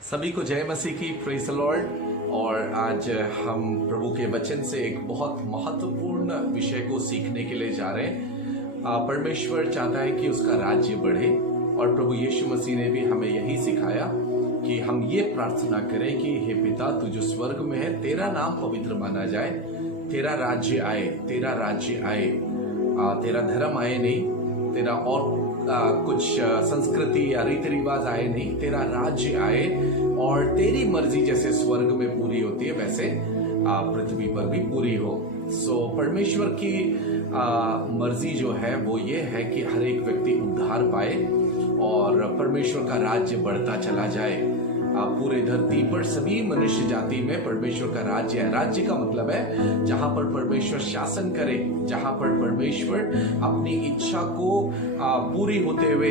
सभी को जय मसीह की, प्रेज द लॉर्ड। और आज हम प्रभु के वचन से एक बहुत महत्वपूर्ण विषय को सीखने के लिए जा रहे हैं। परमेश्वर चाहता है कि उसका राज्य बढ़े और प्रभु यीशु मसीह ने भी हमें यही सिखाया कि हम ये प्रार्थना करें कि हे पिता, तू जो स्वर्ग में है, तेरा नाम पवित्र माना जाए, तेरा राज्य आए, तेरा राज्य आए, तेरा धर्म आए नहीं, तेरा और कुछ संस्कृति या रीति रिवाज आए नहीं, तेरा राज्य आए और तेरी मर्जी जैसे स्वर्ग में पूरी होती है वैसे पृथ्वी पर भी पूरी हो। परमेश्वर की मर्जी जो है वो ये है कि हर एक व्यक्ति उद्धार पाए और परमेश्वर का राज्य बढ़ता चला जाए। पूरे धरती पर सभी मनुष्य जाति में परमेश्वर का राज्य है। राज्य का मतलब है जहां पर परमेश्वर शासन करे, जहां पर परमेश्वर अपनी इच्छा को पूरी होते हुए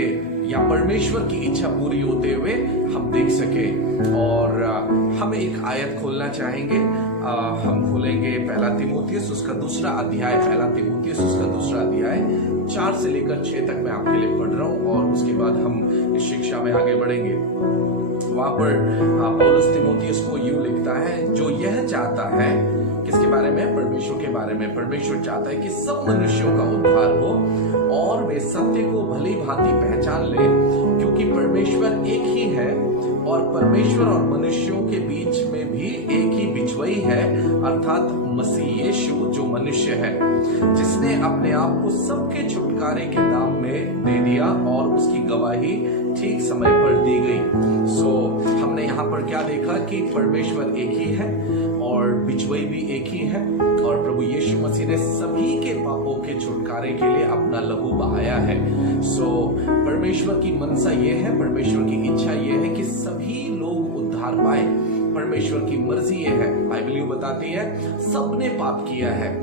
या परमेश्वर की इच्छा पूरी होते हुए हम देख सके। और हम एक आयत खोलना चाहेंगे। हम खोलेंगे पहला तीमुथियुस उसका दूसरा अध्याय, पहला तीमुथियुस उसका दूसरा अध्याय 4 से लेकर 6 तक मैं आपके लिए पढ़ रहा हूँ और उसके बाद हम इस शिक्षा में आगे बढ़ेंगे। वहां पर पौलुस तीमुथियुस को यूं लिखता है, जो यह चाहता है, किसके बारे में? परमेश्वर के बारे में। परमेश्वर चाहता है कि सब मनुष्यों का उद्धार हो और वे सत्य को भली भांति पहचान ले, क्योंकि परमेश्वर एक ही है और परमेश्वर और मनुष्यों के बीच में भी एक ही बिचवई है, अर्थात मसीह यीशु जो मनुष्य है, जिसने अपने आप को सबके छुटकारे के दाम में दे दिया और उसकी गवाही ठीक समय पर दी गई। हमने यहाँ पर क्या देखा कि परमेश्वर एक ही है और बिचवई भी एक ही है और प्रभु यीशु मसीह ने सभी के पापों के छुटकारे के लिए अपना लहू बहाया है। परमेश्वर की मनसा ये है, परमेश्वर की इच्छा ये है कि सभी लोग उद्धार पाए। परमेश्वर की मर्जी ये है, बाइबल यूं बताती है, सबने पाप किया है,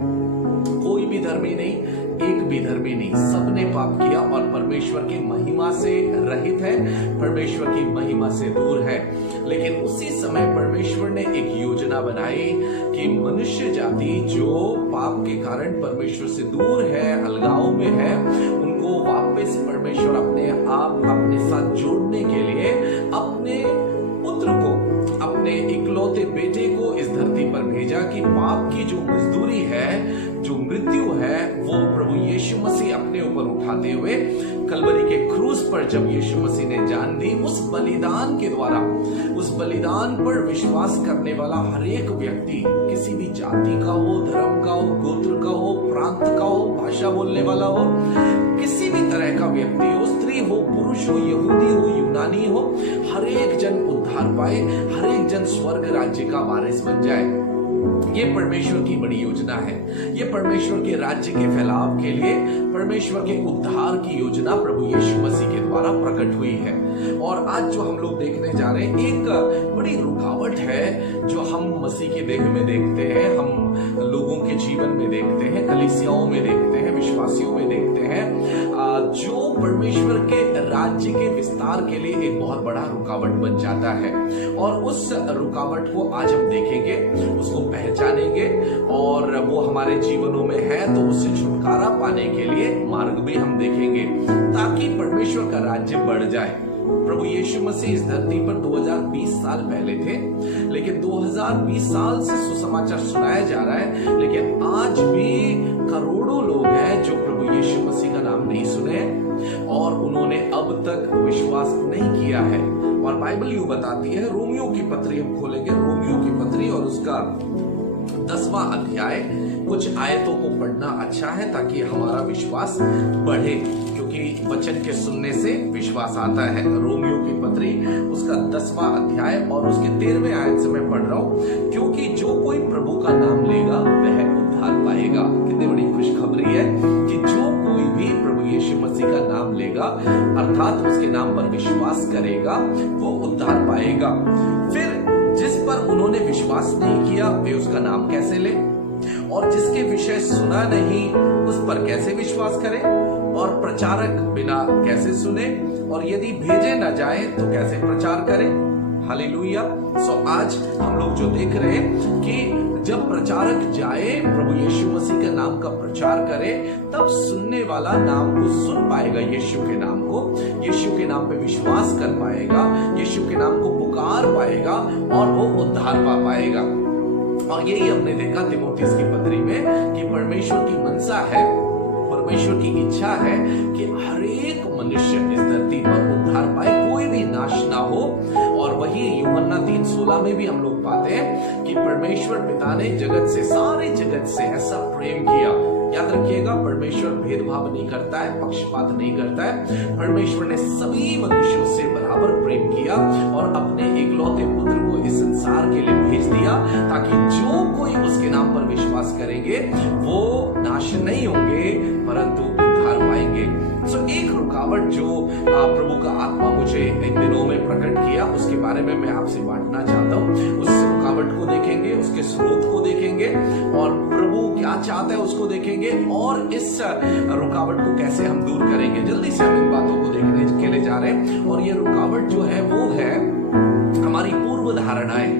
कोई भी धर्मी नहीं, एक भी धर्मी नहीं, सबने पाप किया और परमेश्वर की महिमा से रहित है, परमेश्वर की महिमा से दूर है। लेकिन उसी समय परमेश्वर ने एक योजना बनाई कि मनुष्य जाति जो पाप के कारण परमेश्वर से दूर है, अलगाव में है, उनको वापस परमेश्वर अपने आप अपने साथ जोड़ने के लिए अपने पुत्र को, अपने इकलौते बेटे को इस धरती पर भेजा कि पाप की जो मजदूरी है, जो मृत्यु है, वो प्रभु यीशु मसीह अपने ऊपर उठाते हुए कलवरी के क्रूस पर जब यीशु मसीह ने जान दी, उस बलिदान के द्वारा, उस बलिदान पर विश्वास करने वाला हर एक व्यक्ति, किसी भी जाति का हो, धर्म का हो, गोत्र का हो, प्रांत का हो, भाषा बोलने वाला हो, किसी भी तरह का व्यक्ति हो, स्त्री हो, पुरुष हो, यहूदी हो, यूनानी हो, हर एक जन उद्धार पाए, हर एक जन स्वर्ग राज्य का वारिस बन जाए। ये परमेश्वर की बड़ी योजना है। ये परमेश्वर के राज्य के फैलाव के लिए परमेश्वर के उद्धार की योजना प्रभु यीशु मसीह के द्वारा प्रकट हुई है। और आज जो हम लोग देखने जा रहे हैं, एक बड़ी रुकावट है जो हम मसीह के देह में देखते हैं, हम लोगों के जीवन में देखते हैं, कलीसियाओं में देखते हैं, विश्वासियों में देखते हैं, जो परमेश्वर के राज्य के विस्तार के लिए एक बहुत बड़ा रुकावट बन जाता है। और उस रुकावट को आज हम देखेंगे, उसको पहचानेंगे और वो हमारे जीवनों में है तो उससे छुटकारा पाने के लिए मार्ग भी हम देखेंगे, ताकि परमेश्वर का राज्य बढ़ जाए। प्रभु यीशु मसीह इस धरती पर 2020 साल पहले थे, लेकिन 2020 साल से सुसमाचार सुनाया जा रहा है, लेकिन आज भी करोड़ों लोग हैं जो प्रभु यीशु मसीह का नाम नहीं सुने और उन्होंने अब तक विश्वास नहीं किया है। और बाइबल यूं बताती है, रोमियो की पत्री हम खोलेंगे, रोमियो की पत्री और उसका 10वां अध्याय, कुछ आयतों को पढ़ना अच्छा है ताकि हमारा विश्वास बढ़े, क्योंकि वचन के सुनने से विश्वास आता है। रोमियो की पत्री उसका 10वां अध्याय और उसके 13वें आयत से मैं पढ़ रहा हूं, क्योंकि जो कोई प्रभु का नाम लेगा वह उद्धार पाएगा। कितनी बड़ी खुशखबरी है कि जो कोई भी प्रभु यीशु मसीह का नाम लेगा, अर्थात उसके नाम पर विश्वास करेगा, वो उद्धार पाएगा। फिर जिस पर उन्होंने विश्वास नहीं किया वे उसका नाम कैसे ले, और जिसके विषय सुना नहीं उस पर कैसे विश्वास करें, और प्रचारक बिना कैसे सुने, और यदि भेजे न जाए तो कैसे प्रचार करें। हालेलुया। आज हम लोग जो देख रहे हैं कि जब प्रचारक जाए प्रभु यीशु मसीह के नाम का प्रचार करे, तब सुनने वाला नाम को सुन पाएगा, यीशु के नाम को, यीशु के नाम पे विश्वास कर पाएगा, यीशु के नाम को पुकार पाएगा और वो उद्धार पा पाएगा। और यही हमने देखा तीमुथियुस की पत्री में कि परमेश्वर की मनसा है, परमेश्वर की इच्छा है कि हर एक मनुष्य इस धरती पर उद्धार पाए, कोई भी नाश ना हो। और वही यूहन्ना 3:16 में भी हम लोग पाते हैं कि परमेश्वर पिता ने जगत से, सारे जगत से ऐसा प्रेम किया। याद रखिएगा, परमेश्वर भेदभाव नहीं करता है, पक्षपात नहीं करता है। परमेश्वर ने सभी मनुष्यों से बराबर प्रेम किया और अपने एकलौते पुत्र को इस संसार के लिए भेज दिया, ताकि जो कोई उसके नाम पर विश्वास करेंगे वो नाश नहीं होंगे परंतु उद्धार पाएंगे। सो एक रुकावट जो प्रभु का आत्मा मुझे इन दिनों में प्रकट किया, उसके बारे में मैं आपसे बांटना चाहता हूँ। उस रुकावट को देखेंगे, उसके स्रोत को देखेंगे और प्रभु क्या चाहता है उसको देखेंगे, और इस रुकावट को कैसे हम दूर करेंगे। जल्दी से हम इन बातों को देखने के लिए जा रहे हैं। और ये रुकावट जो है वो है हमारी पूर्व धारणाएं,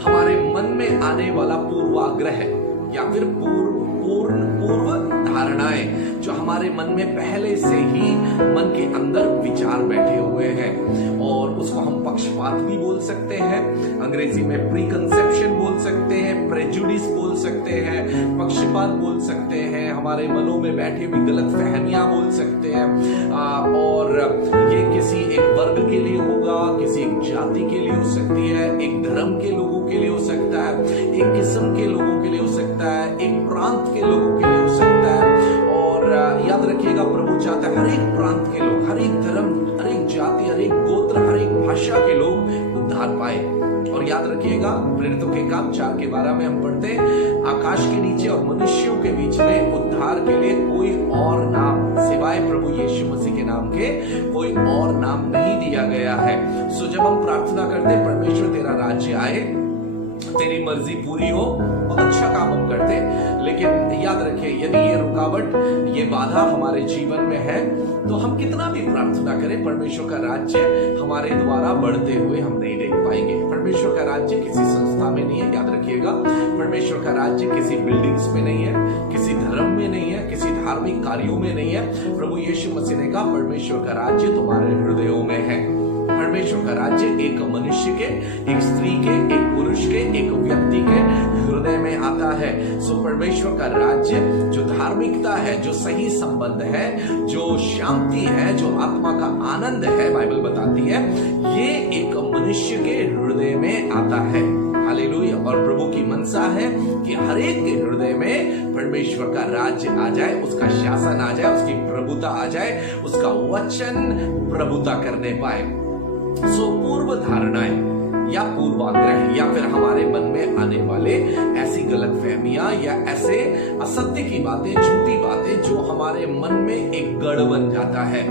हमारे मन में आने वाला पूर्वाग्रह या फिर पूर्व धारणाएं जो हमारे मन में पहले से ही मन के अंदर विचार बैठे हुए हैं। और उसको हम पक्षपात भी बोल सकते हैं, अंग्रेजी में प्रीकंसेप्शन बोल सकते हैं, प्रेजुडिस बोल सकते हैं, पक्षपात बोल सकते हैं, हमारे मनों में बैठी हुई गलत फहमियां बोल सकते हैं। और ये किसी एक वर्ग के लिए होगा, किसी एक जाति के लिए हो सकती है, एक धर्म के लोगों के लिए हो सकता है, एक किस्म के लोगों के लिए हो सकता है, एक प्रांत के लोगों के लिए हो सकता है। और याद रखिएगा, प्रभु चाहता है हर एक प्रांत के लोग, हर एक धर्म, हर एक जाति, हर एक गोत्र, हर एक भाषा के लोग उद्धार पाए। और याद रखिएगा, प्रेरितों के काम 4:12 में हम पढ़ते हैं, आकाश के नीचे और मनुष्यों के बीच में उद्धार के लिए कोई और नाम सिवाय प्रभु यीशु मसीह के नाम के कोई और नाम नहीं दिया गया है। सो जब हम प्रार्थना करते, परमेश्वर तेरा राज्य आए, तेरी मर्जी पूरी हो, बहुत अच्छा काम हम करते, लेकिन याद रखें, यदि ये रुकावट, ये बाधा हमारे जीवन में है, तो हम कितना भी प्रार्थना करें, परमेश्वर का राज्य हमारे द्वारा बढ़ते हुए हम नहीं देख पाएंगे। परमेश्वर का राज्य किसी संस्था में नहीं है, याद रखिएगा, परमेश्वर का राज्य किसी बिल्डिंग्स में नहीं है, किसी धर्म में नहीं है, किसी धार्मिक कार्यों में नहीं है। प्रभु यीशु मसीह ने कहा, परमेश्वर का राज्य तुम्हारे हृदयों में है। परमेश्वर का राज्य एक मनुष्य के, एक स्त्री के, एक पुरुष के, एक व्यक्ति के हृदय में आता है। सो परमेश्वर का राज्य जो धार्मिकता है, जो सही संबंध है, जो शांति है, जो आत्मा का आनंद है, बाइबल बताती है, ये एक मनुष्य के हृदय में आता है। हालेलुया। और प्रभु की मनसा है कि हर एक के हृदय में परमेश्वर का राज्य आ जाए, उसका शासन आ जाए, उसकी प्रभुता आ जाए, उसका वचन प्रभुता करने पाए। सो पूर्व धारणाएं या पूर्वाग्रह या फिर हमारे मन में आने वाले ऐसी गलत फहमियां या ऐसे असत्य की बातें, झूठी बातें जो हमारे मन में एक गढ़ बन जाता है।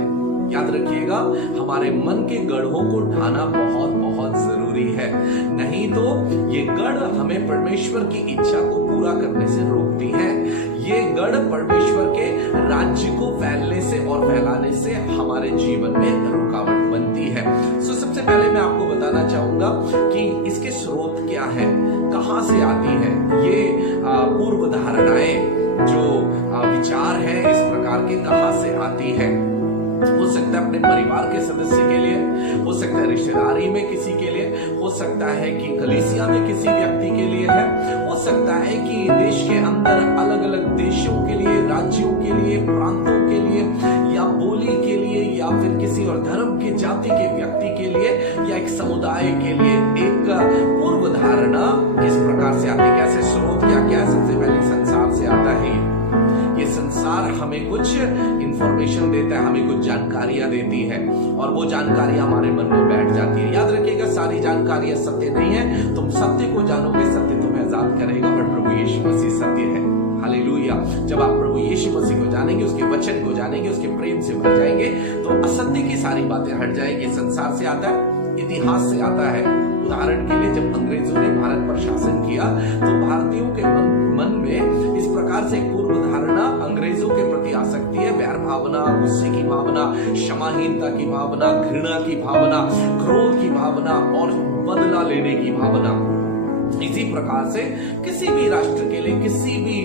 याद रखिएगा, हमारे मन के गढ़ों को ढाना बहुत बहुत जरूरी है, नहीं तो ये गढ़ हमें परमेश्वर की इच्छा को पूरा करने से रोकती है। ये गढ़ परमेश्वर के राज्य को फैलने से और फैलाने से हमारे जीवन में रुकावट बनती है। सो सबसे पहले मैं आपको बताना चाहूंगा कि इसके स्रोत क्या है, कहां से आती है ये पूर्व धारणाएं, जो विचार है इस प्रकार के, कहां से आती है। हो सकता है अपने परिवार के सदस्य के लिए, हो सकता है रिश्तेदारी में किसी के लिए, हो सकता है कि कलीसिया में किसी व्यक्ति के लिए है, हो सकता है कि देश के अंदर अलग अलग देशों के लिए, राज्यों के लिए, प्रांतों के लिए, या बोली के लिए, या फिर किसी और धर्म के, जाति के व्यक्ति के लिए, या एक समुदाय के लिए एक पूर्व धारणा किस प्रकार से आती है, कैसे स्रोत क्या क्या है। सबसे पहले संसार से आता है। ये संसार हमें कुछ इंफॉर्मेशन देता है, हमें कुछ जानकारियां देती है, और वो जानकारियां हमारे मन में बैठ जाती है। याद रखिएगा, सारी जानकारियां सत्य नहीं है। तुम सत्य को जानोगे, सत्य तुम्हें आजाद करेगा, और प्रभु यीशु मसीह सत्य है। हालेलुया। जब आप प्रभु यीशु मसीह को जानेंगे, उसके वचन को जानेंगे, उसके प्रेम से भर जाएंगे, तो असत्य की सारी बातें हट जाएंगी। संसार से आता है, इतिहास से आता है। उदाहरण के लिए, जब अंग्रेजों ने भारत पर शासन किया, तो भारतीयों के मन में इस प्रकार से पूर्व धारणा अंग्रेजों के प्रति आ सकती है। वैर भावना, गुस्से की भावना, क्षमाहीनता की भावना, घृणा की भावना, क्रोध की भावना और बदला लेने की भावना। इसी प्रकार से किसी भी राष्ट्र के लिए, किसी भी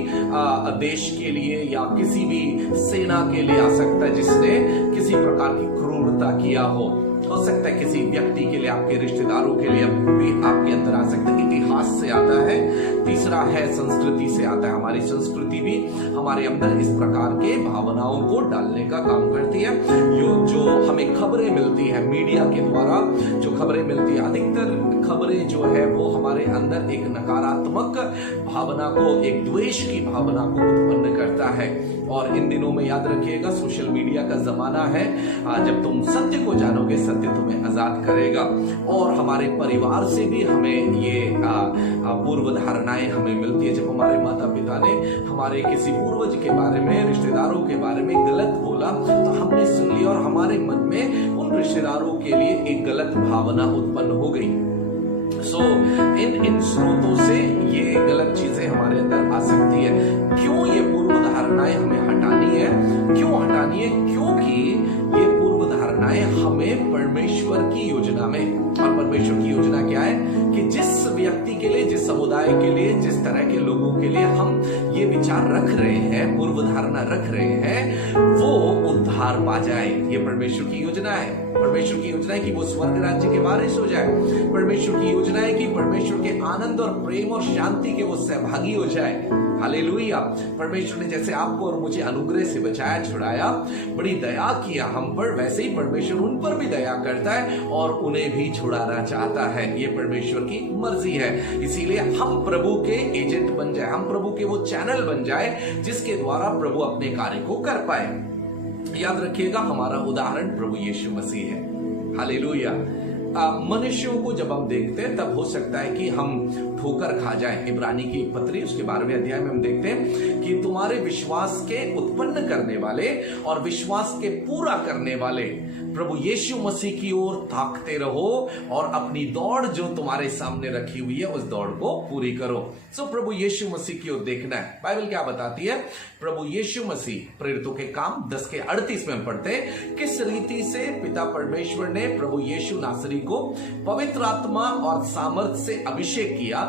देश के लिए या किसी भी सेना के लिए आ सकता है जिसने किसी प्रकार की क्रूरता किया हो सकता है किसी व्यक्ति के लिए, आपके रिश्तेदारों के लिए भी आपके अंदर आ सकता है। इतिहास से आता है। तीसरा है संस्कृति से आता है। हमारी संस्कृति भी हमारे अंदर इस प्रकार के भावनाओं को डालने का काम करती है। जो हमें खबरें मिलती है मीडिया के द्वारा, जो खबरें मिलती है, अधिकतर खबरें जो है वो हमारे अंदर एक नकारात्मक भावना को, एक द्वेष की भावना को उत्पन्न करता है। और इन दिनों में याद रखिएगा, सोशल मीडिया का जमाना है। जब तुम सत्य को जानोगे, सत्य तुम्हें आजाद करेगा। और हमारे परिवार से भी हमें ये पूर्व धारणाएं हमें मिलती है। जब हमारे माता पिता ने हमारे किसी पूर्वज के बारे में, रिश्तेदारों के बारे में गलत बोला तो हमने सुन लिया और हमारे मन में उन रिश्तेदारों के लिए एक गलत भावना उत्पन्न हो गई। इन स्रोतों से ये गलत चीजें हमारे अंदर आ सकती है। क्यों ये पूर्व धारणाएं हमें हटानी है? क्यों हटानी है? क्योंकि ये पूर्व धारणाएं हमें परमेश्वर की योजना में, और परमेश्वर की योजना क्या है कि जिस व्यक्ति के लिए, जिस समुदाय के लिए, जिस तरह के लोगों के लिए हम ये विचार रख रहे हैं, पूर्व धारणा रख रहे हैं, वो उद्धार पा जाए। ये परमेश्वर की योजना है। परमेश्वर की योजना है कि वो स्वर्ग राज्य के वारिस हो जाए। परमेश्वर की योजना है कि परमेश्वर के आनंद और प्रेम और शांति के वो सहभागी हो जाए। हालेलुया। परमेश्वर ने जैसे आपको और मुझे अनुग्रह से बचाया, छुड़ाया, बड़ी दया किया हम पर, वैसे ही परमेश्वर उन पर भी दया करता है और उन्हें भी छुड़ाना चाहता है। ये परमेश्वर की मर्जी है। इसीलिए हम प्रभु के एजेंट बन जाए, हम प्रभु के वो चैनल बन जाए जिसके द्वारा प्रभु अपने कार्य को कर पाए। याद रखिएगा, हमारा उदाहरण प्रभु यीशु मसीह है। हालेलुया। मनुष्यों को जब हम देखते हैं तब हो सकता है कि हम ठोकर खा जाएं। इब्रानी की पत्री उसके 12वें अध्याय में हम देखते हैं कि तुम्हारे विश्वास के उत्पन्न करने वाले और विश्वास के पूरा करने वाले प्रभु यीशु मसीह की ओर ताकते रहो और अपनी दौड़ जो तुम्हारे सामने रखी हुई है उस दौड़ को पूरी करो। प्रभु यीशु मसीह की ओर देखना है। बाइबल क्या बताती है? प्रभु यीशु मसीह, प्रेरितों के काम 10:38 में हम पढ़ते हैं, किस रीति से पिता परमेश्वर ने प्रभु यीशु नासरी को पवित्र आत्मा और सामर्थ से अभिषेक किया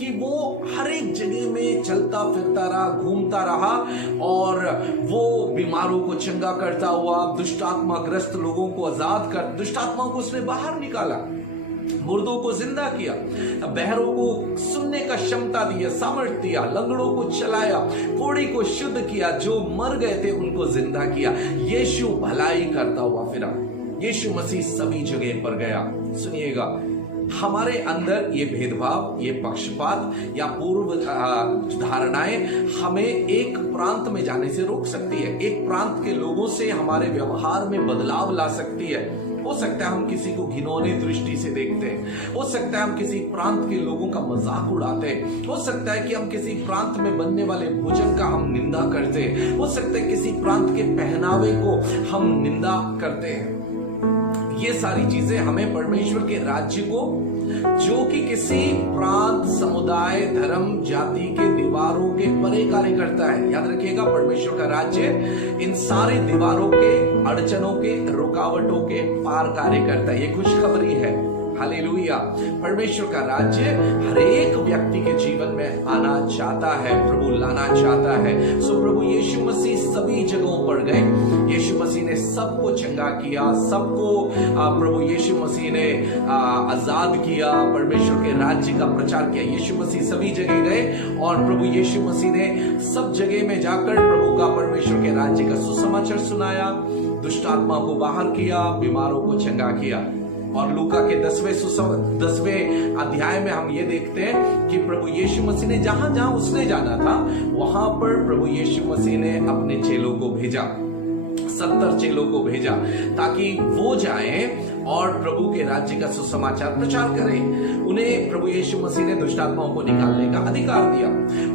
कि वो हर एक जगह में चलता फिरता रहा, घूमता रहा और वो बीमारों को चंगा करता हुआ, दुष्टात्मा ग्रस्त लोगों को आजाद कर, दुष्टात्माओं को उसने बाहर निकाला, मुर्दों को जिंदा किया, बहरों को सुनने का क्षमता दिया, सामर्थ्य दिया, लंगड़ों को चलाया, कोढ़ी को शुद्ध किया, जो मर गए थे उनको जिंदा किया। यीशु भलाई करता हुआ फिरा। यीशु मसीह सभी जगह पर गया। सुनिएगा, हमारे अंदर ये भेदभाव, ये पक्षपात या पूर्व धारणाएं हमें एक प्रांत में जाने से रोक सकती है। एक प्रांत के लोगों से हमारे व्यवहार में बदलाव ला सकती है। हो सकता है हम किसी को घिनौनी दृष्टि से देखते हैं, हो सकता है हम किसी प्रांत के लोगों का मजाक उड़ाते हैं, हो सकता है कि हम किसी प्रांत में बनने वाले भोजन का हम निंदा करते हैं, हो सकता है किसी प्रांत के पहनावे को हम निंदा करते हैं। ये सारी चीजें हमें परमेश्वर के राज्य को, जो कि किसी प्रांत, समुदाय, धर्म, जाति के दीवारों के परे कार्य करता है। याद रखिएगा, परमेश्वर का राज्य इन सारी दीवारों के, अड़चनों के, रुकावटों के पार कार्य करता है। ये खुशखबरी है। हालेलुया। परमेश्वर का राज्य हर एक व्यक्ति के जीवन में आना चाहता है, प्रभु लाना चाहता है। प्रभु यीशु मसीह सभी जगहों पर गए। यीशु मसीह ने सबको चंगा किया, सबको प्रभु यीशु मसीह ने आजाद किया, परमेश्वर के राज्य का प्रचार किया। यीशु मसीह सभी जगह गए और प्रभु यीशु मसीह ने सब जगह में जाकर प्रभु का, परमेश्वर के राज्य का सुसमाचार सुनाया, दुष्ट आत्मा को बाहर किया, बीमारों को चंगा किया। और लूका के 10वें अध्याय में हम ये देखते हैं कि प्रभु यीशु मसीह ने जहां जहां उसने जाना था वहां पर प्रभु यीशु मसीह ने अपने चेलों को भेजा, 70 चेलों को भेजा, ताकि वो जाएं और प्रभु के राज्य का सुसमाचार प्रचार करें। उन्हें प्रभु यीशु मसीह ने दुष्टात्माओं को निकालने का अधिकार दिया,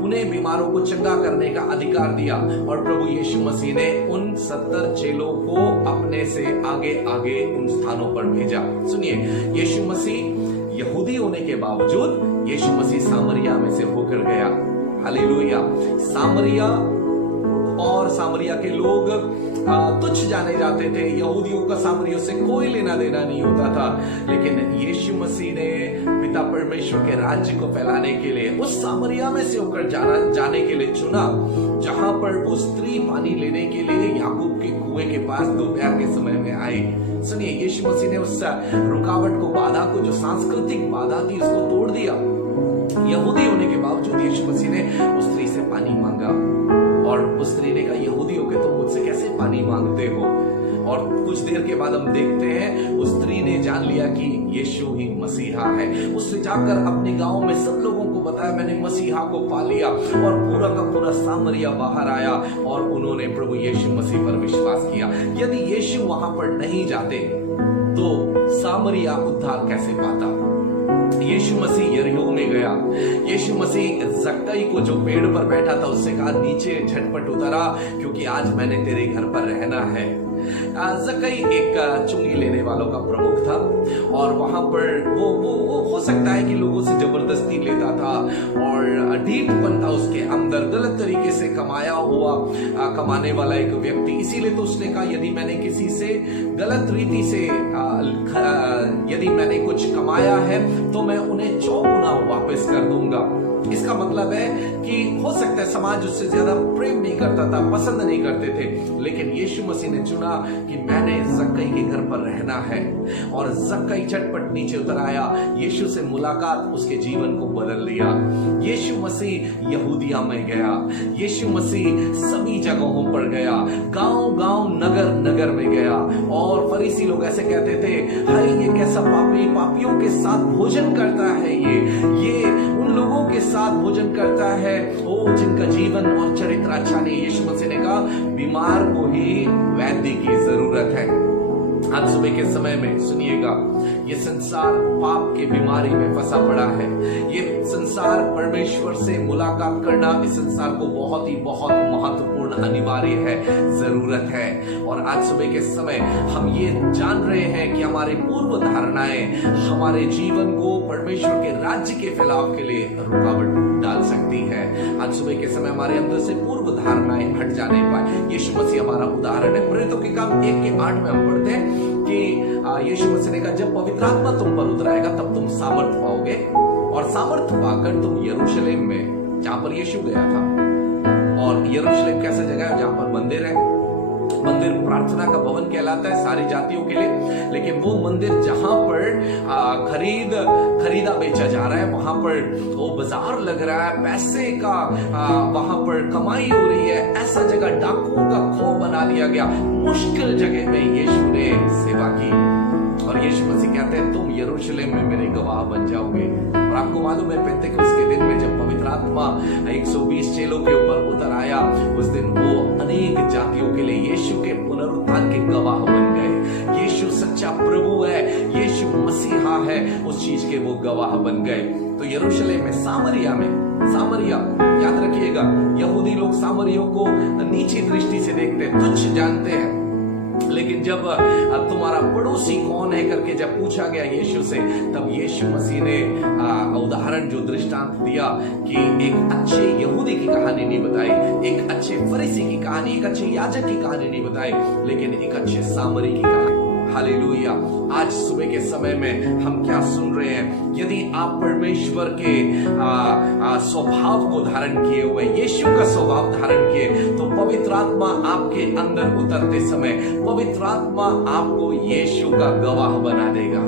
उन्हें बीमारों को चंगा करने का अधिकार दिया और प्रभु यीशु मसीह ने उन 70 चेलों को अपने से आगे आगे उन स्थानों पर भेजा। सुनिए, यीशु मसीह यहूदी होने के बावजूद यीशु मसीह सामरिया में से होकर गया। हालेलुया। सामरिया और सामरिया के लोग तुच्छ जाने जाते थे। यहूदियों का सामरियों से कोई लेना देना नहीं होता था, लेकिन यीशु मसीह ने पिता परमेश्वर के राज्य को फैलाने के लिए उस सामरिया में से होकर जाने के लिए चुना, जहां पर वो स्त्री पानी लेने के लिए याकूब के कुएं के पास दोपहर के समय में आई। सुनिए, यीशु मसीह ने उस रुकावट को, बाधा को, जो सांस्कृतिक बाधा थी, उसको तोड़ दिया। यहूदी होने के बावजूद यीशु मसीह ने उस स्त्री से पानी मांगा, और उस स्त्री ने कहा, यहूदी हो के तुम मुझसे कैसे पानी मांगते हो? और कुछ देर के बाद हम देखते हैं उस स्त्री ने जान लिया कि यीशु ही मसीहा है। उसने जाकर अपने गांव में सब लोगों को बताया, मैंने मसीहा को पा लिया, और पूरा का पूरा सामरिया बाहर आया और उन्होंने प्रभु यीशु मसीह पर विश्वास किया। यदि यीशु वहां पर नहीं जाते तो सामरिया उद्धार कैसे पाता? यीशु मसीह यरीहो में गया। यीशु मसीह जक्कई को, जो पेड़ पर बैठा था, उससे कहा, नीचे झटपट उतरा, क्योंकि आज मैंने तेरे घर पर रहना है। जक्कई एक चुंगी लेने वालों का प्रमुख था, और वहां पर वो हो सकता है कि लोगों से जबरदस्ती लेता था, और ढीठपन था उसके अंदर, गलत तरीके से कमाने वाला एक व्यक्ति। इसीलिए तो उसने कहा, यदि मैंने किसी से गलत रीति से यदि मैंने कुछ कमाया है तो मैं उन्हें 4 गुना वापस कर दूंगा। इसका मतलब है कि हो सकता है समाज उससे ज्यादा प्रेम नहीं करता था, पसंद नहीं करते थे, लेकिन यीशु मसीह ने चुना कि मैंने जक्कई के घर पर रहना है, और जक्कई झटपट नीचे उतर आया। यीशु से मुलाकात उसके जीवन को बदल दिया। यीशु मसीह यहूदिया में गया, यीशु मसीह सभी जगहों पर गया, गांव गांव, नगर नगर में गया, और फरीसी लोग ऐसे कहते थे, हाय ये कैसा पापी, पापियों के साथ भोजन करता है, ये उन लोगों के साथ भोजन करता है ओ जिनका जीवन और चरित्र अच्छा नहीं। यीशु मसीह ने कहा, बीमार को ही वैद्य की जरूरत है। आज सुबह के समय में सुनिएगा, ये संसार पाप के बीमारी में फंसा पड़ा है। ये संसार परमेश्वर से मुलाकात करना इस संसार को बहुत ही बहुत महत्वपूर्ण, अनिवार्य है, जरूरत है। और आज सुबह के समय हम ये जान रहे हैं कि हमारी पूर्व धारणाएं हमारे जीवन को परमेश्वर के राज्य के फैलाव के लिए रुकावट डाल सकती है। आज सुबह के समय हमारे अंदर से पूर्व धारणाएं हट जाने पाए। यीशु मसीह हमारा उदाहरण है। प्रेरितों के काम 1:8 में हम पढ़ते हैं कि यीशु मसीह ने कहा, जब पवित्र आत्मा तुम पर उतराएगा तब तुम सामर्थ पाओगे, और सामर्थ पाकर तुम यरूशलेम में, जहां पर यीशु गया था, और यरूशलेम कैसा जगह है जहां पर मंदिर है, मंदिर प्रार्थना का भवन कहलाता है सारी जातियों के लिए, लेकिन वो मंदिर जहां पर खरीदा बेचा जा रहा है, वहां पर वो बाजार लग रहा है, पैसे का वहां पर कमाई हो रही है, ऐसा जगह डाकुओं का खो बना लिया गया। मुश्किल जगह में यीशु ने सेवा की, और यीशु मसीह कहते हैं, तुम यरूशलेम में मेरे गवाह बन जाओगे। और आपको मालूम है, पेंतेकोस्त के दिन में जब पवित्र आत्मा 120 चेलों के ऊपर उतर आया, उस दिन वो अनेक जातियों के लिए यीशु के पुनरुत्थान के गवाह बन गए। यीशु सच्चा प्रभु है, यीशु मसीहा है, उस चीज के वो गवाह बन गए। तो यरूशलेम में, सामरिया याद रखिएगा, यहूदी लोग सामरियों को नीची दृष्टि से देखते हैं, तुच्छ जानते हैं, लेकिन जब तुम्हारा पड़ोसी कौन है करके जब पूछा गया यीशु से, तब यीशु मसीह ने उदाहरण, जो दृष्टांत दिया कि एक अच्छे यहूदी की कहानी नहीं बताई, एक अच्छे फरीसी की कहानी, एक अच्छे याजक की कहानी नहीं बताई, लेकिन एक अच्छे सामरी की कहानी। हालेलुया। आज सुबह के समय में हम क्या सुन रहे हैं? यदि आप परमेश्वर के स्वभाव को धारण किए हुए, यीशु का स्वभाव धारण किए, तो पवित्र आत्मा आपके अंदर उतरते समय पवित्र आत्मा आपको यीशु का गवाह बना देगा।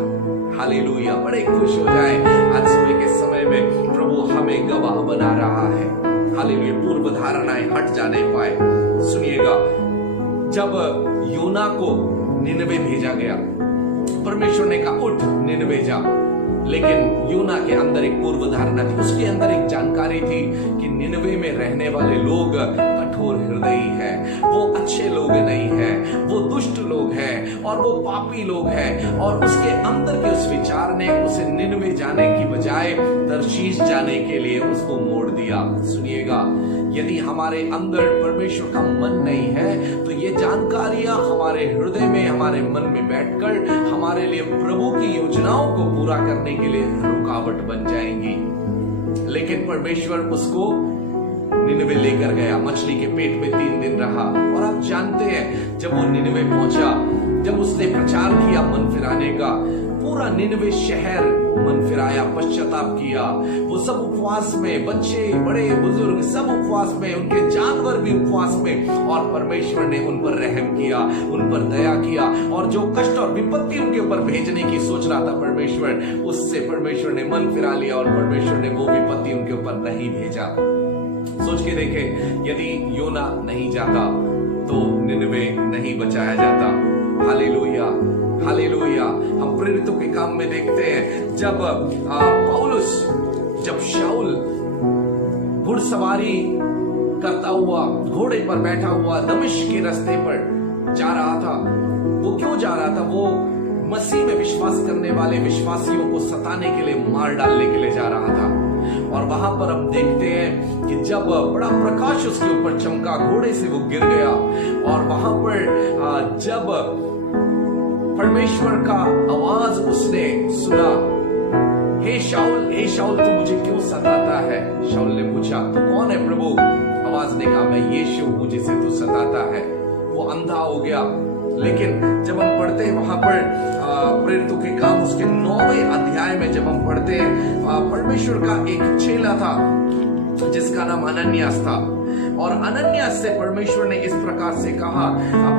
हालेलुया। बड़े खुश हो जाए आज सुबह के समय में, प्रभु हमें गवाह बना रहा है। हालेलुया। पूर्व धारणाएं हट जाने पाए। सुनिएगा, जब योना को निनवे भेजा गया, परमेश्वर ने कहा उठ निनवे जा, लेकिन योना के अंदर एक पूर्व धारणा थी, उसके अंदर एक जानकारी थी कि निनवे में रहने वाले लोग कठोर हृदयी हैं, वो अच्छे लोग नहीं हैं, वो दुष्ट लोग हैं और वो पापी लोग हैं। और उसके अंदर के उस विचार ने उसे निनवे जाने की बजाय तर्शीश जाने के लिए उसको मोड़ दिया। सुनिएगा, यदि हमारे अंदर परमेश्वर का मन नहीं है, तो ये जानकारियां हमारे हृदय में, हमारे मन में बैठकर हमारे लिए प्रभु की योजनाओं को पूरा करने के लिए रुकावट बन जाएंगी। लेकिन परमेश्वर उसको निनवे लेकर गया, मछली के पेट में 3 दिन रहा। और आप जानते हैं जब वो निनवे पहुंचा, जब उसने प्रचार किया मन फिराने का, पूरा निनवे शहर मन फिराया, पश्चाताप किया। वो सब उपवास में, बच्चे बड़े बुजुर्ग सब उपवास में, उनके जानवर भी उपवास में, और परमेश्वर ने उन पर रहम किया, उन पर दया किया। और जो कष्ट और विपत्ति उनके ऊपर भेजने की सोच रहा था परमेश्वर, उससे परमेश्वर ने मन फिरा लिया और परमेश्वर ने वो विपत्ति उनके ऊपर नहीं भेजा। सोच के देखे, यदि योना नहीं जाता तो निनवे नहीं बचाया जाता। Hallelujah, hallelujah. हम प्रेरितों के काम में देखते हैं जब पौलुस, जब शाऊल घुड़सवारी करता हुआ, घोड़े पर बैठा हुआ दमिश्क के रास्ते पर जा रहा था। वो क्यों जा रहा था? वो मसीह में विश्वास करने वाले विश्वासियों को सताने के लिए, मार डालने के लिए जा रहा था। और वहां पर हम देखते हैं कि जब बड़ा प्रकाश उसके ऊपर चमका, घोड़े से वो गिर गया। और वहां पर जब परमेश्वर का आवाज उसने सुना, हे शाऊल तू मुझे क्यों सताता है? शाऊल ने पूछा, तू कौन है प्रभु? आवाज ने कहा, मैं यीशु हूं जिसे तू सताता है। वो अंधा हो गया। लेकिन जब हम पढ़ते हैं वहां पर प्रेरितों के काम उसके 9वें अध्याय में जब हम पढ़ते हैं, परमेश्वर का एक चेला था जिसका नाम अनन्यास था। और अनन्यास से परमेश्वर ने इस प्रकार से कहा,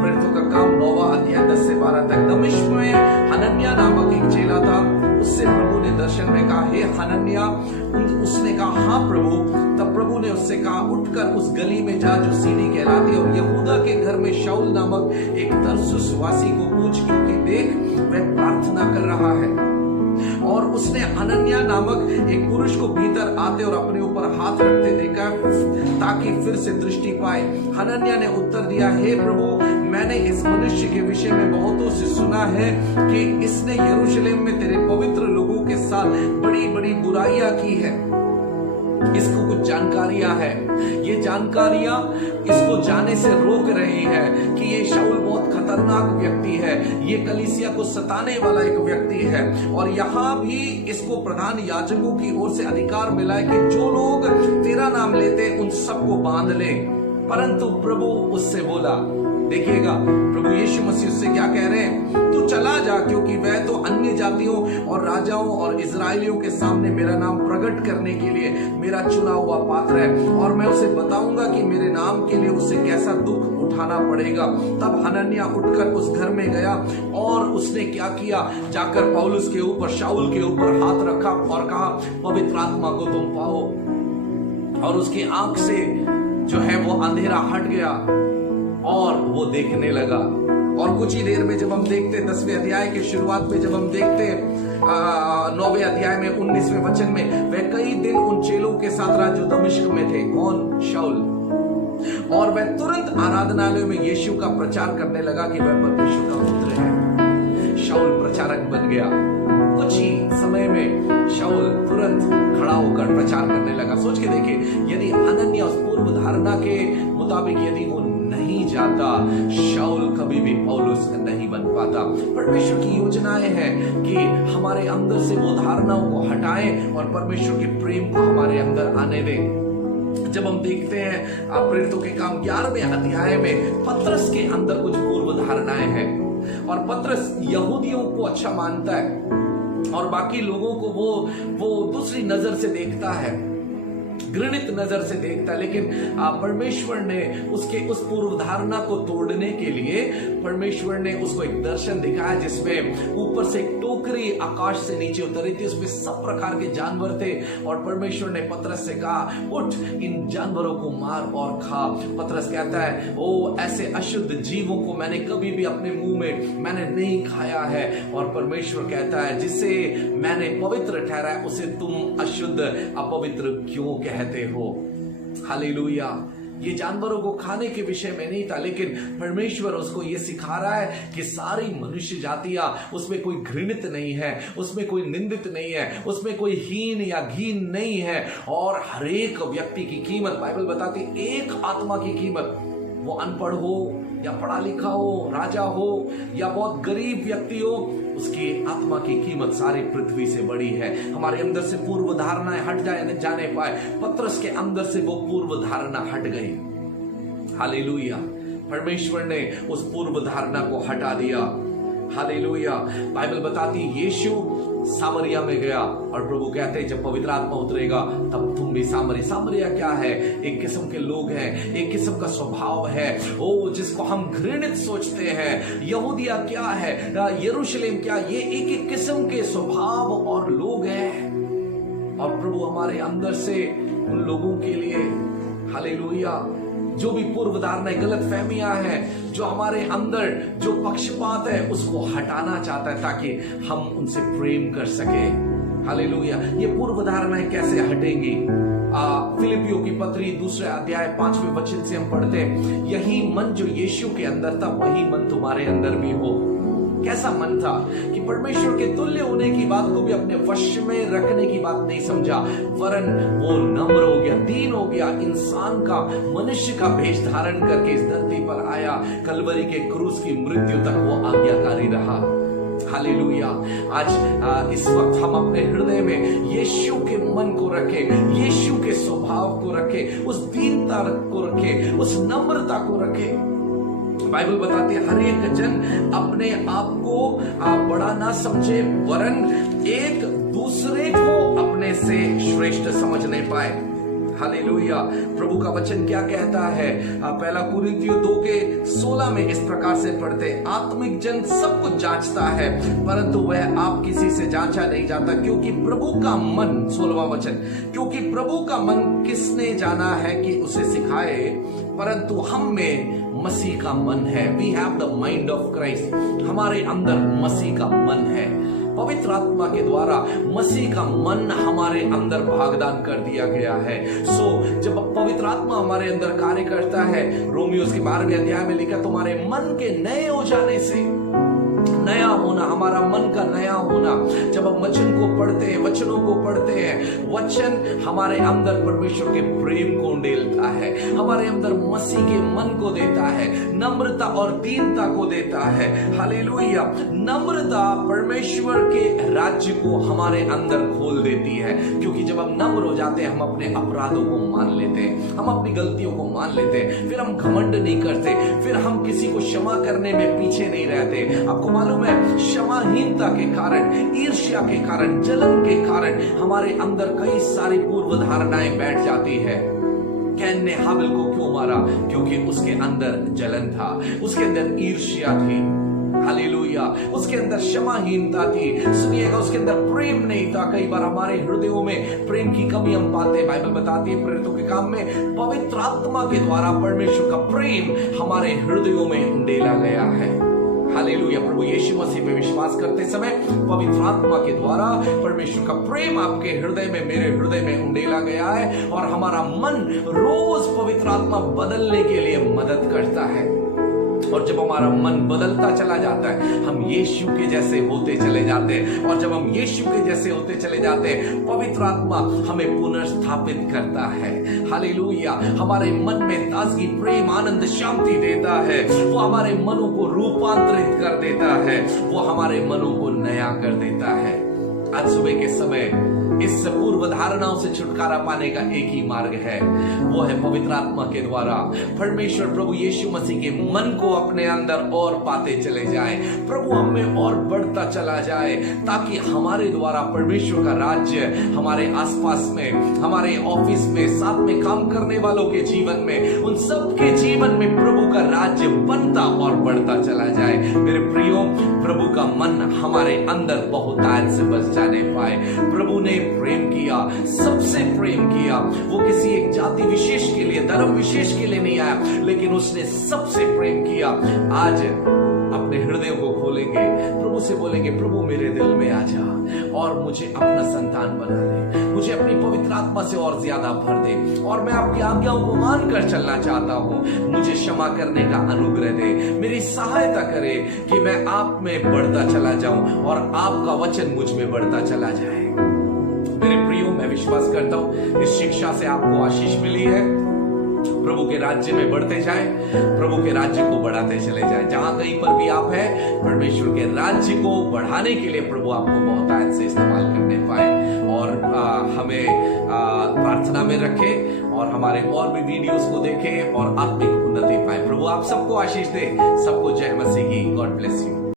प्रेरितों का काम 9वां अध्याय 10 से 12 तक। दमिश्क में हनन्याह नामक एक चेला था। उससे प्रभु ने दर्शन में कहा, हे हनन्याह। उसने कहा, हाँ प्रभु। तब प्रभु ने उससे कहा, उठकर उस गली में जा जो सीढ़ी कहलाती है, और यहूदा के घर में शाऊल नामक एक तरसुस वासी को पूछ, क्योंकि देख वह प्रार्थना कर रहा है। और उसने हनन्याह नामक एक पुरुष को भीतर आते और अपने ऊपर हाथ रखते देखा ताकि फिर से दृष्टि पाए। हनन्याह ने उत्तर दिया, हे प्रभु, मैंने इस मनुष्य के विषय में बहुतों से सुना है कि इसने यरूशलेम में तेरे पवित्र लोगों के साथ बड़ी बड़ी बुराइयां की है। इसको कुछ जानकारियां हैं। ये जानकारियां इसको जाने से रोक रही है कि ये शाऊल बहुत खतरनाक व्यक्ति है, ये कलीसिया को सताने वाला एक व्यक्ति है। और यहाँ भी इसको प्रधान याजकों की ओर से अधिकार मिला है कि जो लोग तेरा नाम लेते उन सबको बांध ले। परंतु प्रभु उससे बोला, देखिएगा प्रभु यीशु मसीह उससे क्या कह रहे हैं, तू चला जा, क्योंकि वह तो अन्य जातियों और राजाओं और इजराइलियों के सामने मेरा नाम प्रकट करने के लिए मेरा चुना हुआ पात्र है। और मैं उसे बताऊंगा कि मेरे नाम के लिए उसे कैसा दुख उठाना पड़ेगा। तब हनन्याह उठकर उस घर में गया और उसने क्या किया, जाकर पौलुस के ऊपर, शाऊल के ऊपर हाथ रखा और कहा, पवित्र आत्मा को तुम पाओ। और उसकी आंख से जो है वो अंधेरा हट गया और वो देखने लगा। और कुछ ही देर में जब हम देखते 10वें अध्याय के शुरुआत में, जब हम देखते 9वें अध्याय में 19वें वचन में, वह कई दिन उन चेलों के साथ रहा जो दमिश्क में थे। कौन? शाऊल। और वह तुरंत आराधनालय में यीशु का प्रचार करने लगा कि वह परमेश्वर का पुत्र है। शाऊल प्रचारक बन गया। कुछ ही समय में शाऊल तुरंत खड़ा होकर प्रचार करने लगा। सोच के देखिए, यदि हनन्याह उस पूर्व धारणा के मुताबिक यदि वो नहीं जाता, शाऊल कभी भी पौलुस नहीं बन पाता। परमेश्वर की योजनाएं हैं कि हमारे अंदर से वो धारणाओं को हटाएं और परमेश्वर के प्रेम को हमारे अंदर आने दें। जब हम देखते हैं प्रेरितों के काम 11वें अध्याय में, पतरस के अंदर कुछ पूर्व धारणाएं हैं। और पतरस यहूदियों को अच्छा मानता है और बाकी लोगों को वो दूसरी नजर से देखता है, घृणित नजर से देखता है। लेकिन परमेश्वर ने उसके उस पूर्व धारणा को तोड़ने के लिए परमेश्वर ने उसको एक दर्शन दिखाया जिसमें ऊपर से एक टोकरी आकाश से नीचे उतरी थी, उसमें सब प्रकार के जानवर थे। और परमेश्वर ने पतरस से कहा, उठ इन जानवरों को मार और खा। पतरस कहता है, ओ ऐसे अशुद्ध जीवों को मैंने कभी भी अपने मुंह में मैंने नहीं खाया है। और परमेश्वर कहता है, जिसे मैंने पवित्र ठहराया उसे तुम अशुद्ध अपवित्र क्यों कहते हो। हालेलुया। ये जानवरों को खाने के विषय में नहीं था, लेकिन परमेश्वर उसको ये सिखा रहा है कि सारी मनुष्य जातियां, उसमें कोई घृणित नहीं है, उसमें कोई निंदित नहीं है, उसमें कोई हीन या घीन नहीं है। और हर एक व्यक्ति की कीमत, बाइबल बताती, एक आत्मा की कीमत, वो अनपढ़ हो या पढ़ा लिखा हो, राजा हो या बहुत गरीब व्यक्ति हो, उसकी आत्मा की कीमत सारी पृथ्वी से बड़ी है। हमारे अंदर से पूर्व धारणाएं हट जाने पाए। पतरस के अंदर से वो पूर्व धारणा हट गई। हालेलुया, परमेश्वर ने उस पूर्व धारणा को हटा दिया। हालेलुया, बाइबल बताती यीशु सामरिया में गया और प्रभु कहते हैं जब पवित्र आत्मा उतरेगा तब तुम भी सामरिया क्या है? एक किस्म के लोग हैं, एक किस्म का स्वभाव है, ओ जिसको हम घृणित सोचते हैं। यहूदिया क्या है, यरूशलेम क्या, ये एक एक किस्म के स्वभाव और लोग हैं। और प्रभु हमारे अंदर से उन लोगों के लिए, हालेलुया, जो भी पूर्व धारणाएं, गलत फहमियां हैं, जो हमारे अंदर जो पक्षपात है उसको हटाना चाहता है ताकि हम उनसे प्रेम कर सके। हालेलुया, ये पूर्व धारणाएं कैसे हटेंगी? फिलिपियों की पत्री 2 अध्याय 5वें वचन से हम पढ़ते हैं, यही मन जो यीशु के अंदर था वही मन तुम्हारे अंदर भी हो। कैसा मन था कि परमेश्वर के तुल्य होने की बात को भी अपने वश में रखने की बात नहीं समझा, वरन वो नम्र हो गया, दीन हो गया, इंसान का, मनुष्य का भेष धारण करके इस धरती पर आया। कलवरी के क्रूस की मृत्यु तक वो आज्ञाकारी रहा। हालेलुया, आज इस वक्त हम अपने हृदय में यीशु के मन को रखें, यीशु के स्वभाव को रखें, उस दीनता को रखें, उस नम्रता को रखें। बाइबल बताती है हर एक जन अपने आप को बड़ा ना समझे, वरन एक दूसरे को अपने से श्रेष्ठ समझने पाए। हालेलुया, प्रभु का वचन क्या कहता है? 1 कुरिन्थियों 2:16 में इस प्रकार से पढ़ते, आत्मिक जन सब कुछ जांचता है परंतु वह आप किसी से जांचा नहीं जाता, क्योंकि प्रभु का मन, 16वां वचन, क्योंकि प्रभु का मन किसने जाना है कि उसे सिखाए, परंतु हम में मसीह का मन है। We have the mind of Christ, हमारे अंदर मसीह का मन है। पवित्र आत्मा के द्वारा मसीह का मन हमारे अंदर भागदान कर दिया गया है। जब पवित्र आत्मा हमारे अंदर कार्य करता है, रोमियो के 12वें अध्याय में लिखा, तुम्हारे मन के नए हो जाने से, नया होना, हमारा मन का नया होना, जब हम वचन को पढ़ते हैं, वचनों को पढ़ते हैं, वचन हमारे अंदर परमेश्वर के प्रेम को उंडेलता है, हमारे अंदर मसीह के मन को देता है, नम्रता और दीनता को देता है। हालेलुया, नम्रता परमेश्वर के राज्य को हमारे अंदर खोल देती है, क्योंकि जब हम नम्र हो जाते हैं हम अपने अपराधों को मान लेते हैं, हम अपनी गलतियों को मान लेते हैं, फिर हम घमंड नहीं करते, फिर हम किसी को क्षमा करने में पीछे नहीं रहते। आपको मालूम है, क्षमाहीनता के कारण, ईर्ष्या के कारण, जलन के कारण हमारे अंदर कई सारी पूर्व धारणाएं बैठ जाती है। कैन ने हाबिल को क्यों मारा? क्योंकि उसके अंदर जलन था, उसके अंदर ईर्ष्या थी। हालेलुया, उसके अंदर क्षमाहीनता थी। सुनिएगा, उसके अंदर प्रेम नहीं था। कई बार हमारे हृदयों में प्रेम की कमी हम पाते हैं। बाइबल बताती है प्रेरितों के काम में पवित्र आत्मा के द्वारा परमेश्वर का प्रेम हमारे हृदयों में उंडेला गया है। हालेलुया, प्रभु यीशु मसीह पे विश्वास करते समय पवित्र आत्मा के द्वारा परमेश्वर का प्रेम आपके हृदय में, मेरे हृदय में उंडेला गया है, और हमारा मन रोज पवित्र आत्मा बदलने के लिए मदद करता है। और जब हमारा मन बदलता चला जाता है, हम यीशु के जैसे होते चले जाते हैं, और जब हम यीशु के जैसे होते चले जाते हैं, पवित्र आत्मा हमें पुनर्स्थापित करता है। हालेलुया, हमारे मन में ताजगी, प्रेम, आनंद, शांति देता है। वो हमारे मनों को रूपांतरित कर देता है, वो हमारे मनों को नया कर देता है। आज सुबह के समय इस पूर्व धारणाओं से छुटकारा पाने का एक ही मार्ग है, वो है पवित्र आत्मा के द्वारा परमेश्वर प्रभु यीशु मसीह के मन को अपने अंदर और पाते चले जाए, प्रभु हमें और बढ़ता चला जाए, ताकि हमारे द्वारा परमेश्वर का राज्य हमारे आसपास में, हमारे ऑफिस में, साथ में काम करने वालों के जीवन में, उन सब के जीवन में प्रभु का राज्य बनता और बढ़ता चला जाए। मेरे प्रियो, प्रभु का मन हमारे अंदर बहुतायत से बस जाने पाए। प्रभु ने प्रेम किया, सबसे प्रेम किया। वो किसी एक जाति विशेष के लिए, धर्म विशेष के लिए नहीं आया, लेकिन उसने सबसे प्रेम किया। आज अपने हृदय को खोलेंगे, प्रभु से बोलेंगे, प्रभु मेरे दिल में आ जा और मुझे अपना संतान बना दे, मुझे अपनी पवित्र आत्मा से और ज्यादा भर दे, और मैं आपकी आज्ञाओं को मानकर चलना चाहता हूँ। मुझे क्षमा करने का अनुग्रह दे, मेरी सहायता करे कि मैं आप में बढ़ता चला जाऊं और आपका वचन मुझ में बढ़ता चला जाए। मेरे प्रियो, मैं विश्वास करता हूं इस शिक्षा से आपको आशीष मिली है, प्रभु के राज्य में बढ़ते जाएं, प्रभु के राज्य को बढ़ाते चले जाएं। जहां कहीं पर भी आप हैं, परमेश्वर के राज्य को बढ़ाने के लिए प्रभु आपको बहुतायत से इस्तेमाल करने पाए और हमें प्रार्थना में रखें और हमारे और भी वीडियोस को देखें और आत्मिक उन्नति पाए। प्रभु आप सबको आशीष दे। सबको जय मसीह की। God bless you.